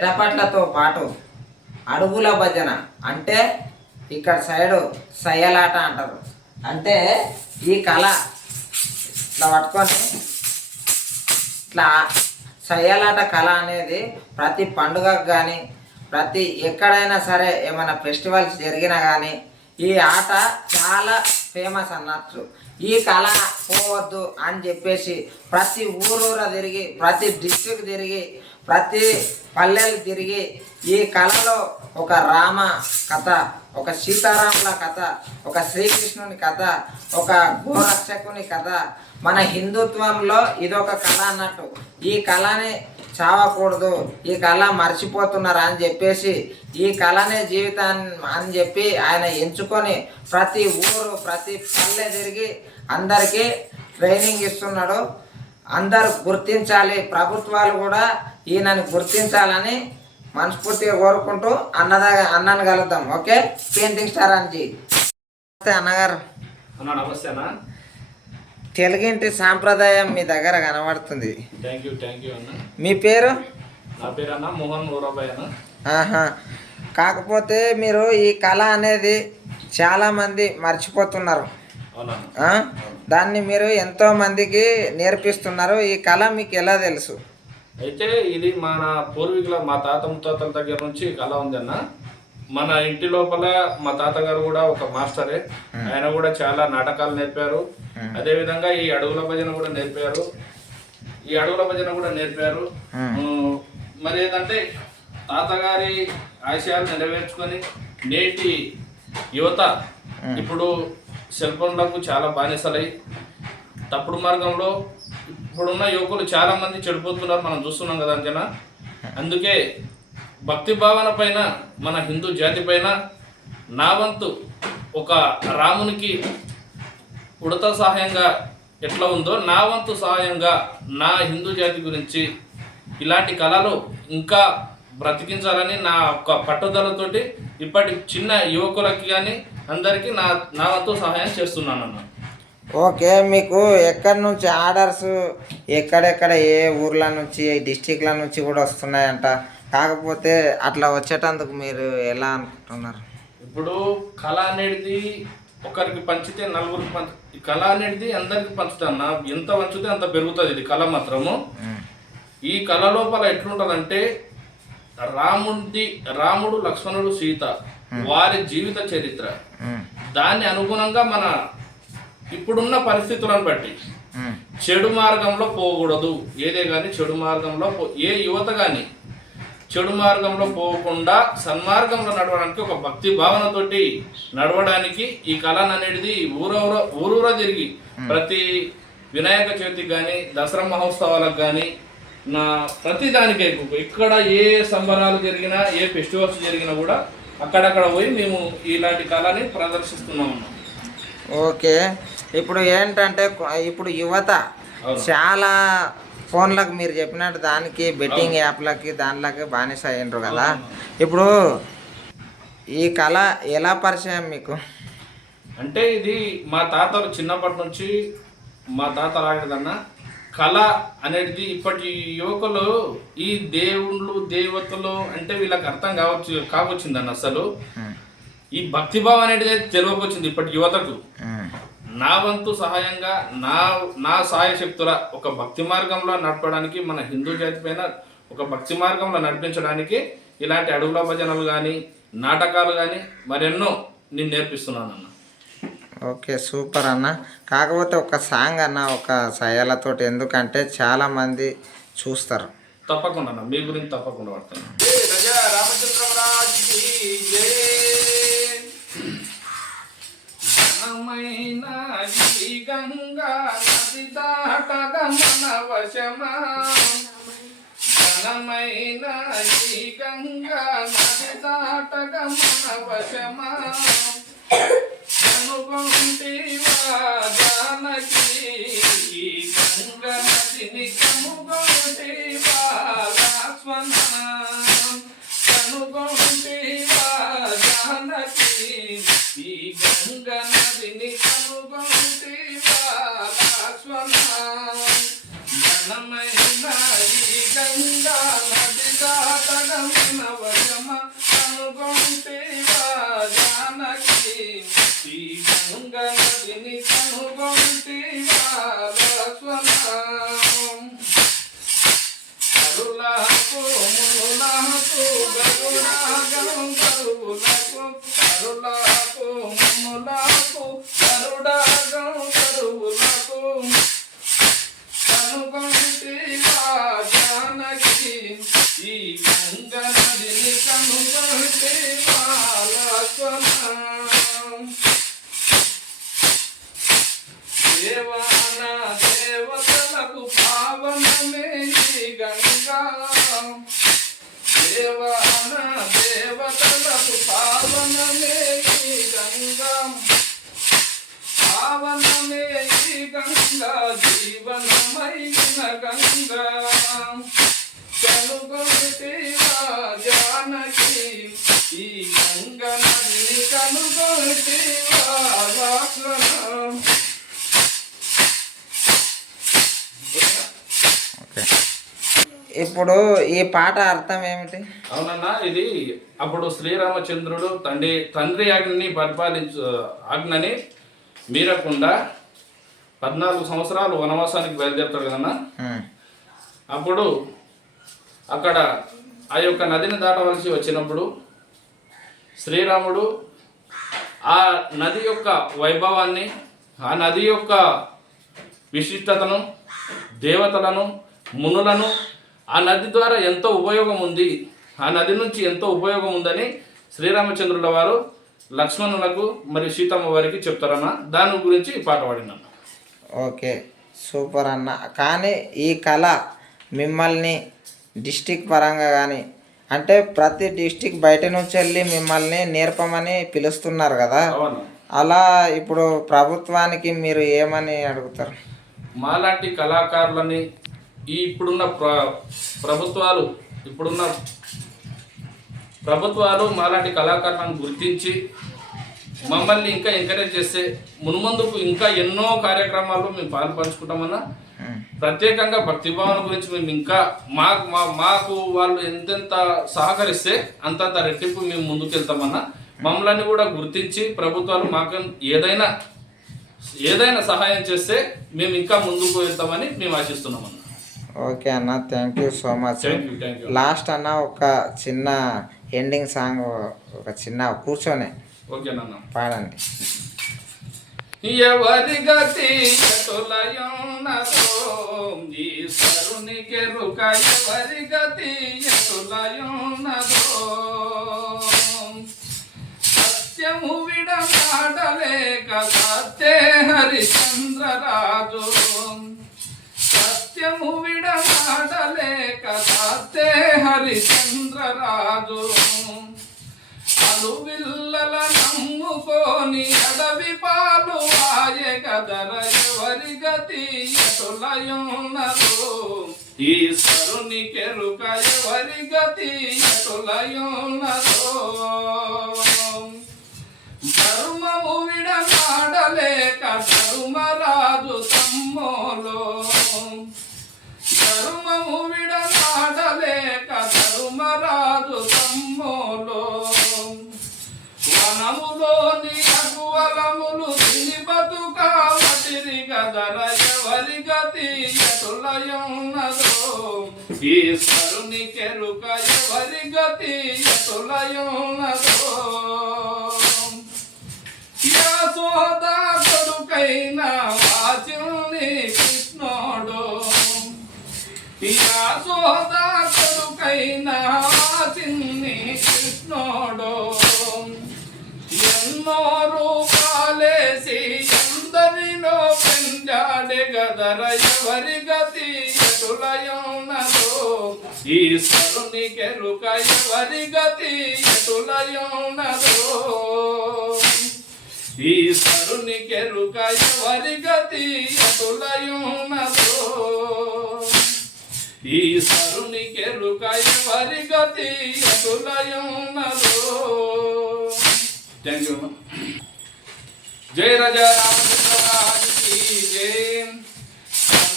ఎడపట్లతో పాటు అడుగుల భజన అంటే ఇక్కడ సైడు సయ్యలాట అంటారు. అంటే ఈ కళ ఇట్లా పట్టుకొని ఇట్లా సయ్యలాట కళ అనేది ప్రతి పండుగకు కానీ ప్రతి ఎక్కడైనా సరే ఏమైనా ఫెస్టివల్స్ జరిగినా కానీ ఈ ఆట చాలా ఫేమస్ అన్నట్లు. ఈ కళ పోవద్దు అని చెప్పేసి ప్రతి ఊరూర తిరిగి ప్రతి డిస్ట్రిక్ట్ తిరిగి ప్రతి పల్లెలు తిరిగి ఈ కళలో ఒక రామ కథ ఒక సీతారాముల కథ ఒక శ్రీకృష్ణుని కథ ఒక గోరక్షకుని కథ మన హిందుత్వంలో ఇదొక కళ అన్నట్టు. ఈ కళని చావకూడదు. ఈ కళ మర్చిపోతున్నారు అని చెప్పేసి ఈ కళనే జీవితాన్ని అని చెప్పి ఆయన ఎంచుకొని ప్రతి ఊరు ప్రతి పల్లె తిరిగి అందరికీ ట్రైనింగ్ ఇస్తున్నాడు. అందరూ గుర్తించాలి. ప్రభుత్వాలు కూడా ఈయనని గుర్తించాలని మనస్ఫూర్తిగా కోరుకుంటూ అన్నదా అన్నను కలుద్దాం. ఓకే? పెయింటింగ్ స్టార్ అని నమస్తే అన్నగారు. అన్న నమస్తే అన్న. తెలుగింటి సాంప్రదాయం మీ దగ్గర కనబడుతుంది? థ్యాంక్ యూ థ్యాంక్ యూ అన్న. మీ పేరు? నా పేరు అన్న మోహన్ ఊరాబాయ్ అన్న. ఆహా. కాకపోతే మీరు ఈ కళ అనేది చాలామంది మర్చిపోతున్నారు? దాన్ని మీరు ఎంతో మందికి నేర్పిస్తున్నారు. ఈ కళ మీకు ఎలా తెలుసు? అయితే ఇది మన పూర్వీకుల మా తాత ముత్తాతల దగ్గర నుంచి కళ ఉంది అన్న మన ఇంటి లోపల మా తాతగారు కూడా ఒక మాస్టరే. ఆయన కూడా చాలా నాటకాలు నేర్పారు. అదే విధంగా ఈ అడుగుల భజన కూడా నేర్పారు. ఈ అడుగుల భజన కూడా నేర్పారు. మరి ఏంటంటే తాతగారి ఆశయాలు నెరవేర్చుకొని నేటి యువత ఇప్పుడు సెల్ ఫోన్లకు చాలా బానిసలై. తప్పుడు మార్గంలో ఇప్పుడున్న యువకులు చాలా మంది చెడిపోతున్నారు. మనం చూస్తున్నాం కదా అంతేనా? అందుకే భక్తి భావన పైన మన హిందూ జాతి పైన నా వంతు ఒక రామునికి ఉడత సహాయంగా ఎట్లా ఉందో నా వంతు సహాయంగా నా హిందూ జాతి గురించి ఇలాంటి కళలు ఇంకా బ్రతికించాలని నా ఒక పట్టుదలతోటి ఇప్పటి చిన్న యువకులకి కానీ అందరికీ నా నా వంతు సహాయం చేస్తున్నాను అన్న ఓకే మీకు ఎక్కడి నుంచి ఆర్డర్స్ ఎక్కడెక్కడ ఏ ఊర్ల నుంచి ఏ డిస్టిక్ల నుంచి కూడా వస్తున్నాయంట? కాకపోతే అట్లా వచ్చేటందుకు మీరు ఎలా అనుకుంటున్నారు? ఇప్పుడు కళ అనేది ఒకరికి పంచితే నలుగురికి పంచ ఈ కళ అనేది అందరికి పంచుతాన్న ఎంత పంచితే అంత పెరుగుతుంది ఇది కళ మాత్రము. ఈ కళ లోపల ఎట్లుంటదంటే రాముడి రాముడు లక్ష్మణుడు సీత వారి జీవిత చరిత్ర. దాన్ని అనుగుణంగా మన ఇప్పుడున్న పరిస్థితులను బట్టి చెడు మార్గంలో పోకూడదు. ఏదే కానీ చెడు మార్గంలో పో ఏ యువత కానీ చెడు మార్గంలో పోకుండా సన్మార్గంలో నడవడానికి ఒక భక్తి భావనతోటి నడవడానికి ఈ కళను అనేది ఊరూర ఊరూరా తిరిగి ప్రతి వినాయక చవితికి కానీ దసరా మహోత్సవాలకు కానీ నా ప్రతి దానికి ఇక్కడ ఏ సంబరాలు జరిగినా ఏ ఫెస్టివల్స్ జరిగినా కూడా అక్కడక్కడ పోయి మేము ఇలాంటి కళని ప్రదర్శిస్తున్నాం అన్నమాట. ఓకే ఇప్పుడు ఏంటంటే ఇప్పుడు యువత. చాలా ఫోన్లకు మీరు చెప్పినట్టు దానికి బెట్టింగ్ యాప్లకి దానిలోకి బానిస అయ్యిండ్రు కదా. ఇప్పుడు ఈ కళ ఎలా పరిచయం మీకు? అంటే ఇది మా తాతలు చిన్నప్పటి నుంచి మా తాత రాగదన్న కళ అనేది ఇప్పటి యువకులు ఈ దేవుళ్ళు దేవతలు అంటే వీళ్ళకి అర్థం కావచ్చు కావచ్చిందన్న అసలు. ఈ భక్తిభావం అనేది తెలియకొచ్చింది ఇప్పటి యువతకు. నా వంతు సహాయంగా నా నా సహాయ శక్తుల ఒక భక్తి మార్గంలో నడపడానికి మన హిందూ జాతి పైన ఒక భక్తి మార్గంలో నడిపించడానికి ఇలాంటి అడుగుల భజనలు కానీ నాటకాలు కానీ మరెన్నో నేను నేర్పిస్తున్నాను అన్న ఓకే సూపర్ అన్న. కాకపోతే ఒక సాంగ్ అన్న ఒక సయాలతోటి ఎందుకంటే చాలా మంది చూస్తారు. తప్పకుండా అన్న మీ గురించి తప్పకుండా పడతాను రామచంద్రరాజుకి జై గంగా నది దాటగ మన వశమా? ఘనమైన ఈ గంగా నది దాటగ మన వశమా? కనుగొంటివా జానకి? గంగ గంగా నదిని కనుగొంటివా? లక్ష్మణ గంగా పావనమే ఈ గంగా జీవనమైన గంగా. కనుగొంటివా జానకి ఈ గంగ నది కనుగొంటివా లక్ష్మణ ఇప్పుడు ఈ పాట అర్థం ఏమిటి? అవునన్నా ఇది అప్పుడు శ్రీరామచంద్రుడు తండ్రి తండ్రి ఆజ్ఞని పరిపాలించు ఆజ్ఞని మీరకుండా పద్నాలుగు సంవత్సరాలు వనవాసానికి బయలుదేరుతాడు కదన్నా? అప్పుడు అక్కడ ఆ యొక్క నదిని దాటవలసి వచ్చినప్పుడు శ్రీరాముడు ఆ నది యొక్క వైభవాన్ని ఆ నది యొక్క విశిష్టతను దేవతలను మునులను ఆ నది ద్వారా ఎంతో ఉపయోగం ఉంది. ఆ నది నుంచి ఎంతో ఉపయోగం ఉందని శ్రీరామచంద్రుల వారు లక్ష్మణులకు మరియు సీతమ్మ వారికి చెప్తారన్న దాని గురించి పాట పాడినాను ఓకే సూపర్ అన్న. కానీ ఈ కళ మిమ్మల్ని డిస్టిక్ పరంగా కానీ అంటే ప్రతి డిస్టిక్ బయట నుంచి వెళ్ళి మిమ్మల్ని నేర్పమని పిలుస్తున్నారు కదా? అలా ఇప్పుడు ప్రభుత్వానికి మీరు ఏమని అడుగుతారు? మాలాంటి కళాకారులని ఈ ఇప్పుడున్న ప్ర ప్రభుత్వాలు ఇప్పుడున్న ప్రభుత్వాలు మాలాంటి కళాకారులను గుర్తించి మమ్మల్ని ఇంకా ఎంకరేజ్ చేస్తే మున్ముందుకు ఇంకా ఎన్నో కార్యక్రమాల్లో మేము పాలు పంచుకుంటామన్నా ప్రత్యేకంగా భక్తి భావన గురించి మేము ఇంకా మాకు మా మాకు వాళ్ళు ఎంతెంత సహకరిస్తే అంతంత రెట్టింపు మేము ముందుకు వెళ్తామన్నా మమ్మల్ని కూడా గుర్తించి ప్రభుత్వాలు మాకు ఏదైనా ఏదైనా సహాయం చేస్తే మేము ఇంకా ముందుకు వెళ్తామని మేము ఆశిస్తున్నామన్నా. ఓకే అన్న thank you so much last అన్న ఒక చిన్న ఎండింగ్ సాంగ్ ఒక చిన్న కూర్చొని. పాడండి. ఎవరి గతి ఎటులయున్నదో ఈశ్వరుని కెరుక ఎవరి గతి సత్యము విడమాడలేక సత్యే హరిచంద్రరాజు సత్యే హరిచంద్రరాజు అలువిల్లల నమ్ముకొని అడవి పాలు ఆయే కదర ఎవరి గతి ఎటులయున్నదో. ఈశ్వరుని కెరుక ఎవరి గతి ఎటులయున్నదో. ధర్మము విడనాడలేక ధర్మరాజు తమ్మోలో. ఈశ్వరుని కెరుక ఎవరి గతి? ఎటులయున్నదో యశోదా కొడుకైన వాచుని కృష్ణుడు. యశోదా కొడుకైన వాచిని కృష్ణుడు. ఎన్నో రూపాలేసి ఎందరిలో పెంచాడే గదర ఎవరి గతి? ఎటులయున్నదో ఈశ్వరుని కెరుక ఎవరి గతి ఎటులయున్నదో ఈశ్వరుని కెరుక ఎవరి గతి ఎటులయున్నదో ఈశ్వరుని కెరుక ఎవరి గతి ఎటులయున్నదో థ్యాంక్ యూ జయ రాజా రామచంద్ర రాజుకి జై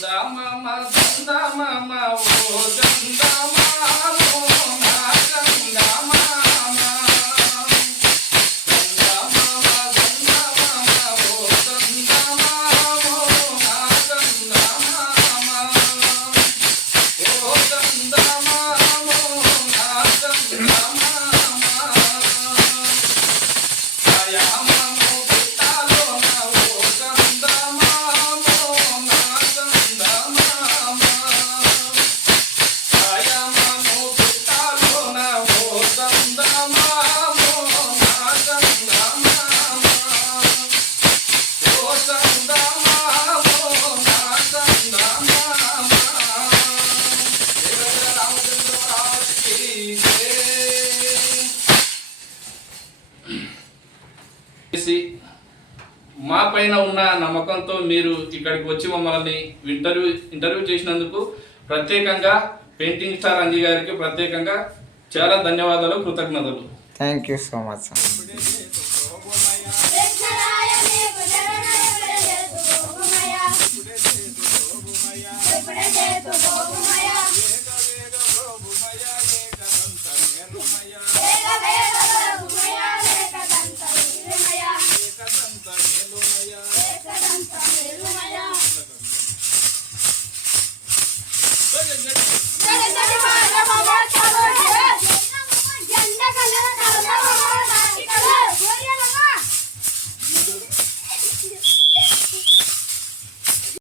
చందా మామ చందా మామ ఓ చందా మీరు ఇక్కడికి వచ్చి మమ్మల్ని ఇంటర్వ్యూ ఇంటర్వ్యూ చేసినందుకు ప్రత్యేకంగా పెయింటింగ్ స్టార్ అంజీ గారికి ప్రత్యేకంగా చాలా ధన్యవాదాలు కృతజ్ఞతలు. Thank you so much